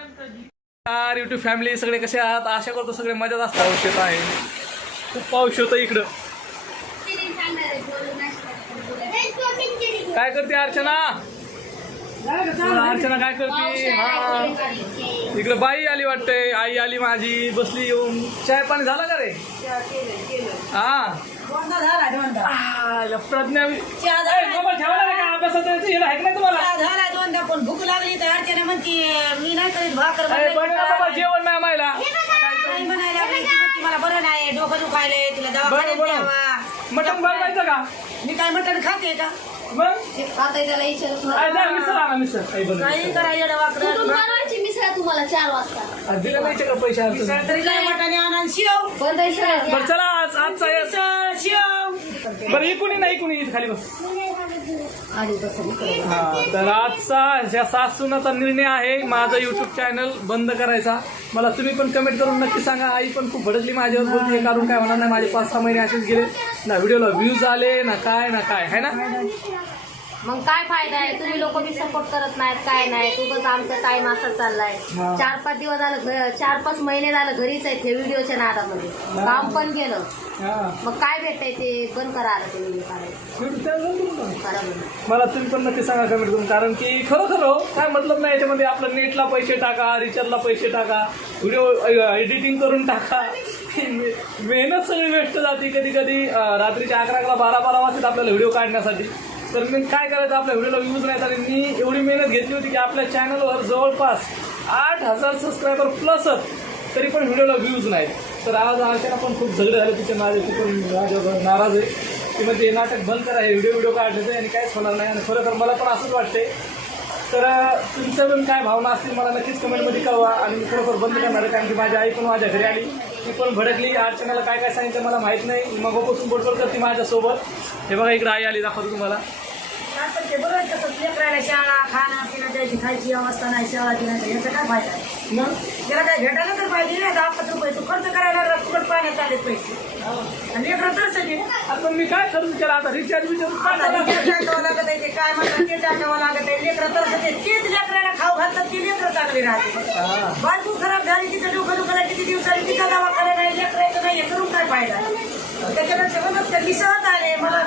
नमस्कार YouTube family सगळे कसे आहात? आशा करतो सगळे मजात असतात. पाऊस येत आहे. खूप पाऊस होतं इकडं. काय करते अर्चना? अर्चना काय करते? हा. इकडे बाई आली वाटते आई आली माझी. बसली येऊन. चाय पाणी झालं का रे? हा. आ, प्रज्ञा ठेवला का? अभ्यासाचं याचं हे आहे का नाही तुम्हाला पण भूक लागली तर अर्चना म्हणती मी नाही करीत भाकर अरे, बनवा? बाबा जेवण नाही मायला आई म्हणायला लागली की म्हणती मला बरं नाही डोकं दुखायले तुला दवाखान्यात बरं, बरं. न्यावा. मटण बनवायचं का? मी काय मटण खाते का? मग? ते खाते त्याला विचार काय जा मिसळ आणा मिसळ. काही करा येडं वाकडं. बनवायची मिसळ तुम्हाला चार वाजता? दिलं नाही का पैसे अर्चना? मिसळ तरी काय मटाने आणा शिव. सगळं. बरं चला आज आजचा या- मिसळ शिव. बरं इकुणी नाही इकुणी इथं खाली बस. हा तर आजचा ज्या सासूनाचा निर्णय आहे माझा युट्यूब चॅनल बंद करायचा. मला तुम्ही पण कमेंट करून नक्की सांगा. आई पण खूप भडकली माझ्यावर बोलते हे काय होणार नाही? माझे पाच सहा महिने असेच गेले. ना व्हिडिओला व्ह्यूज आले ना काय ना काय. है ना? मग काय फायदा आहे? तुम्ही लोक बी सपोर्ट करत नाहीत काय नाही. उगाच आमचा टाइम असा चाललाय. हा. चार पाच दिवस झालं घ- चार पाच महिने झालं घरीच आहे ते व्हिडिओच्या नादामध्ये. काम पण गेलं. हा. मग काय भेटतंय ते? बंद करा आलं ते व्हिडिओ काढायचं. करा बंद. मला तुम्ही पण नक्की सांगा कमेंट करून. कारण की खरोखर हो काय मतलब नाही याच्यामध्ये. आपलं नेटला पैसे टाका रिचार्जला पैसे टाका व्हिडिओ एडिटिंग करून टाका. मेहनत सगळी वेस्ट जाते कधी कधी रात्रीच्या अकरा अकरा बारा बारा वाजतात आपल्याला व्हिडिओ काढण्यासाठी. तर मी काय करायचं आपल्या व्हिडिओला व्ह्यूज नाही तर मी एवढी मेहनत घेतली होती की आपल्या चॅनलवर जवळपास आठ हजार सबस्क्रायबर प्लसच तरी पण व्हिडिओला व्ह्यूज नाहीत. तर आज आशाला पण खूप झगडे झाले. तिचे माझे खूप माझ्यावर नाराज आहे. की म्हणजे हे नाटक बंद करा हे व्हिडिओ व्हिडिओ काढण्याचं आणि काहीच होणार नाही. आणि खरं तर मला पण असंच वाटते तर तुमच्या पण काय भावना असतील मला नक्कीच कमेंटमध्ये कळवा. आणि मी खरोखर बंद करणार आहे कारण की माझी आई पण माझ्या घरी आली. ती पण भडकली. अर्चनाला काय काय सांगितलं मला माहीत नाही. मगपासून बोटबोट करते माझ्यासोबत. हे बघा इकडे आई आली दाखवतो तुम्हाला. आता ते बरोबर कसं लेकरायला शाळा खाणं पिणं त्याची खायची अवस्था नाही शाळा पिण्याची याचा काय फायदा आहे? मग? त्याला काय भेटायला तर पाहिजे ना दहा पाच रुपये तू खर्च करायला लागला फुकट पाण्यात आले पैसे. आणि लेकरं सगळे आता मी काय केला? आता रिचार्ज टाकावं लागत आहे ते काय म्हणतात ते टाकावं लागत आहे. लेकरं तर सगळे तेच लेकराला खाऊ घालतात ती लेकरं चांगली राहते. बायको खराब झाली तिचं डोकं दुखायला किती दिवसांनी तिचा दवाखाना नाही लेकरायचं नाही हे करून काय फायदा त्याच्यापेक्षा म्हणत ते मिसळत आले मला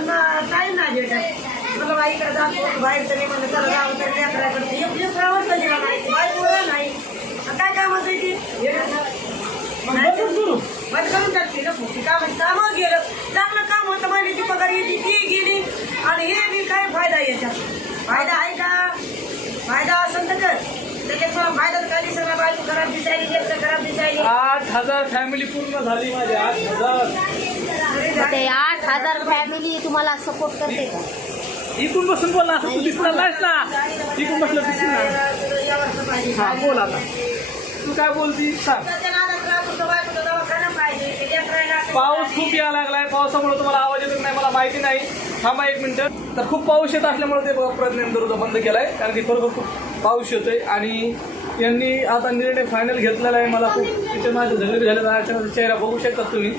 टाईम नाही भेटत? मला बाईकडे जातो बाहेर तरी म्हणलं चला जावं तर लेकराकडे एक लेकरावर कधी नाही बायकोला नाही. काय कामाचं ते? बंद करून टाकली ना फुकटी काम कामं गेलं. चांगलं काम होतं महिन्याची पगार येते ती गेली. आणि हे बी काय फायदा याच्यात? फायदा आहे का फायदा असेल तर कर त्याच्यात मला फायदा तर काय दिसणार बायको खराब दिसायली लेकरं खराब दिसायली आठ हजार फॅमिली पूर्ण झाली माझी आठ हजार. ते आठ हजार फॅमिली तुम्हाला सपोर्ट करते का? इकडून बसून बोल ना असं तू दिसणार नाहीस ना. इकडून बसलं दिसणार हा बोल आता. तू काय बोलती सांग. पाऊस खूप यायला लागलाय पावसामुळे तुम्हाला आवाज येतो नाही मला माहिती नाही. थांबा एक मिनिट. तर खूप पाऊस येत असल्यामुळे ते प्रयत्न दररोज बंद केलाय कारण की खरोखर खूप पाऊस येतोय आणि यांनी आता निर्णय फायनल घेतलेला आहे. मला खूप तिथे माझे झगडे झाले माझ्या चेहरा बघू शकतात तुम्ही.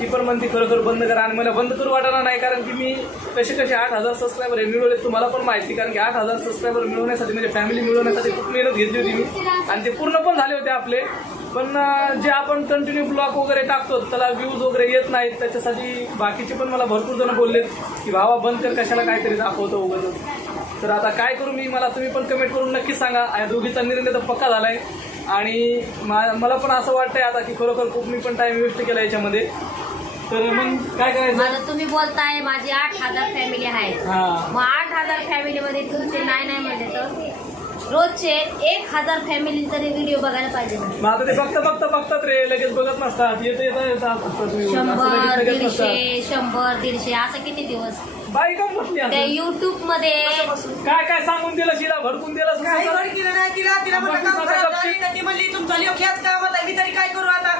ती पण म्हणते खरोखर बंद करा आणि मला बंद करू वाटणार नाही. कारण की मी कसे कसे आठ हजार सबस्क्रायबर हे मिळवले तुम्हाला पण माहिती. कारण की आठ हजार सबस्क्रायबर मिळवण्यासाठी म्हणजे फॅमिली मिळवण्यासाठी खूप मेहनत घेतली होती मी. आणि ते पूर्ण पण झाले होते आपले. पण जे आपण कंटिन्यू ब्लॉग वगैरे टाकतो त्याला व्ह्यूज वगैरे येत नाहीत. त्याच्यासाठी बाकीचे पण मला भरपूर जण बोललेत की भावा बंद कर कशाला काहीतरी दाखवतो वगैरे. तर आता काय करू मी? मला तुम्ही पण कमेंट करून नक्कीच सांगा. या दोघीचा निर्णय तर पक्का झालाय. आणि मा- मला पण असं वाटतंय आता की खरोखर खूप मी पण टाइम वेस्ट केला याच्यामध्ये. तर मग काय करायचं? तुम्ही बोलताय माझी आठ हजार फॅमिली आहे. हा. मग आठ हजार फॅमिलीमध्ये तुमचे नाही नाही म्हणले तर? रोजचे एक हजार फॅमिली तरी व्हिडिओ बघायला पाहिजे. मग आता ते बघता बघता बघतात रे लगेच बघत नसतात. येत येता येतात असं लगेच शंभर लगेच दीडशे नसतात. शंभर दीडशे असं किती दिवस? बाई का म्हटली त्या असं? युट्यूबमध्ये काय काय सांगून दिलं शिला? भडकून दिलं काही समजा. वर केलं. नाही तिला तिला म्हटलं काम खराब झाली तर ती म्हणली तुमचा लेख ह्याच कामात आहे. मी तरी काय करू आता?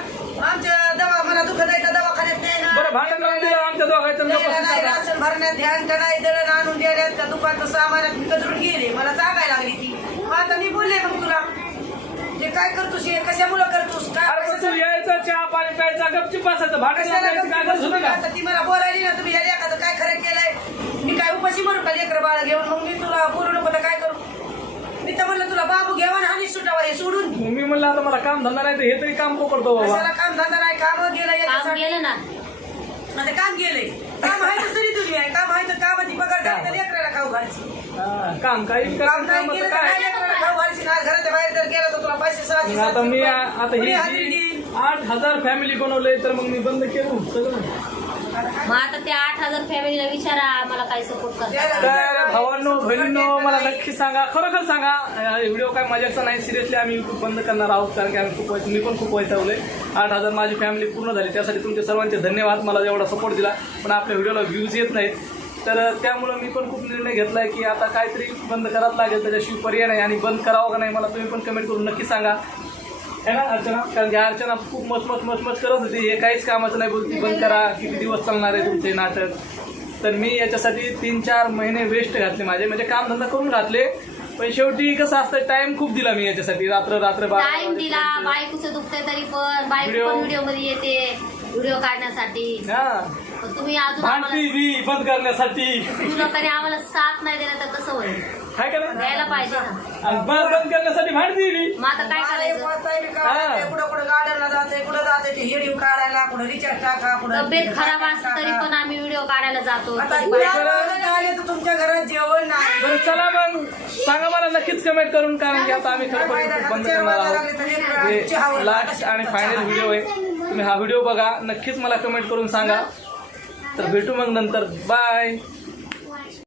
आमच्या दवा मला दुखत आहे तर दवाखान्यात नाही. ना बरं भांडण लावून दिलं. आमच्या दोघांचं नको नाही, सांगा. राशन भरण्यात ध्यान का नाही दळण आणून देण्यात का दुपारचं सामानात मी कचरून गेले. मला सांगायला लागली ती मग आता मी बोलले मग तुला जे काय करतोस? हे कशामुळं करतोस? काय अरे पण तू? यायचं चहा पाणी प्यायचा गपचूप बसायचं भांडण कशाला लावायची काय गप्प गरज होती का आता ती मला बोलायली ना तुम्ही ह्या लेखाचं काय खरं केलंय? मी काय उपाशी मरू का लेकर बाळा घेऊन? मग मी तुला बोलू नको तर काय करू? मी तर म्हणलं तुला बाबू घ्यावा आणि हानी सुटावा हे सोडून. मी म्हणलं आता मला काम धंदा नाही तर हे तरी काम पकडतो बाबा. कशाला काम धंदा नाही? काम गेलं काम याच्यासाठी गेलं ना. आता काम गेलंय. काम आहे तर तरी तुझी आहे. काम आहे तर कामाची पगार द्यायची तर लेकराला खाऊ घालची. हा, काम काही काम नाही केलं तर काय? काय? मग आता मी आ- आता ही जी? आठ हजार फॅमिली बनवलंय तर मग मी बंद केलं सगळं मग आता त्या आठ हजार फॅमिलीला विचारा आम्हाला काय सपोर्ट करतात. द्यायला तर भावांनो बहिणींनो मला नक्की सांगा खरोखर सांगा व्हिडिओ काय मजाचा नाही सिरियसली आम्ही युट्यूब बंद करणार आहोत कारण की आम्ही खूप वैत- मी पण खूप वैतावले आठ हजार माझी फॅमिली पूर्ण झाली त्यासाठी तुमचे सर्वांचे धन्यवाद मला एवढा सपोर्ट दिला. पण आपल्या व्हिडिओला व्ह्यूज येत नाहीत. तर त्यामुळं मी पण खूप निर्णय घेतला आहे की आता काहीतरी बंद करावं लागेल त्याच्याशिवाय पर्याय नाही आणि बंद करावं का नाही मला तुम्ही पण कमेंट करून नक्की सांगा. है ना अर्चना? कारण की अर्चना खूप मच मच करत होती. हे काहीच कामाचं नाही बोलती. बंद करा. किती दिवस चालणार आहे तुमचे नाटक? तर मी याच्यासाठी तीन चार महिने वेस्ट घातले माझे. म्हणजे कामधंदा करून घातले. पण शेवटी कसं असतं टाइम खूप दिला मी याच्यासाठी. रात्र रात्र टाइम दिला. बायकोचं दुखतंय तरी पण. बायको. पण व्हिडिओमध्ये येते. व्हिडिओ काढण्यासाठी. हा. तुम्ही अजून भांडती आम्हाला बंद करण्यासाठी तुम्ही लोकांनी आम्हाला साथ नाही दिला तर कसं होईल हाय का नाही द्यायला पाहिजे ना आणि बंद बंद करण्यासाठी भांडती मग आता काय मला हे करायचं वाचायला बी काढायचंय, हा. कुठं कुठं गार्डनला जायचंय कुठं जायचंय ते हेडिओ काढायला कुठं रिचार्ज टाका कुठं तब्येत खराब असते तरी. पण आम्ही व्हिडिओ काढायला जातो आता चार वाजता आले तर तुमच्या घरात जेवण नाही बरं चला मग सांगा मला नक्कीच कमेंट करून कारण की आता आम्ही YouTube बंद करणार आहोत हे लास्ट आणि फायनल व्हिडिओ आहे तुम्ही हा व्हिडिओ बघा नक्कीच मला कमेंट करून सांगा तर भेटू मग नंतर. बाय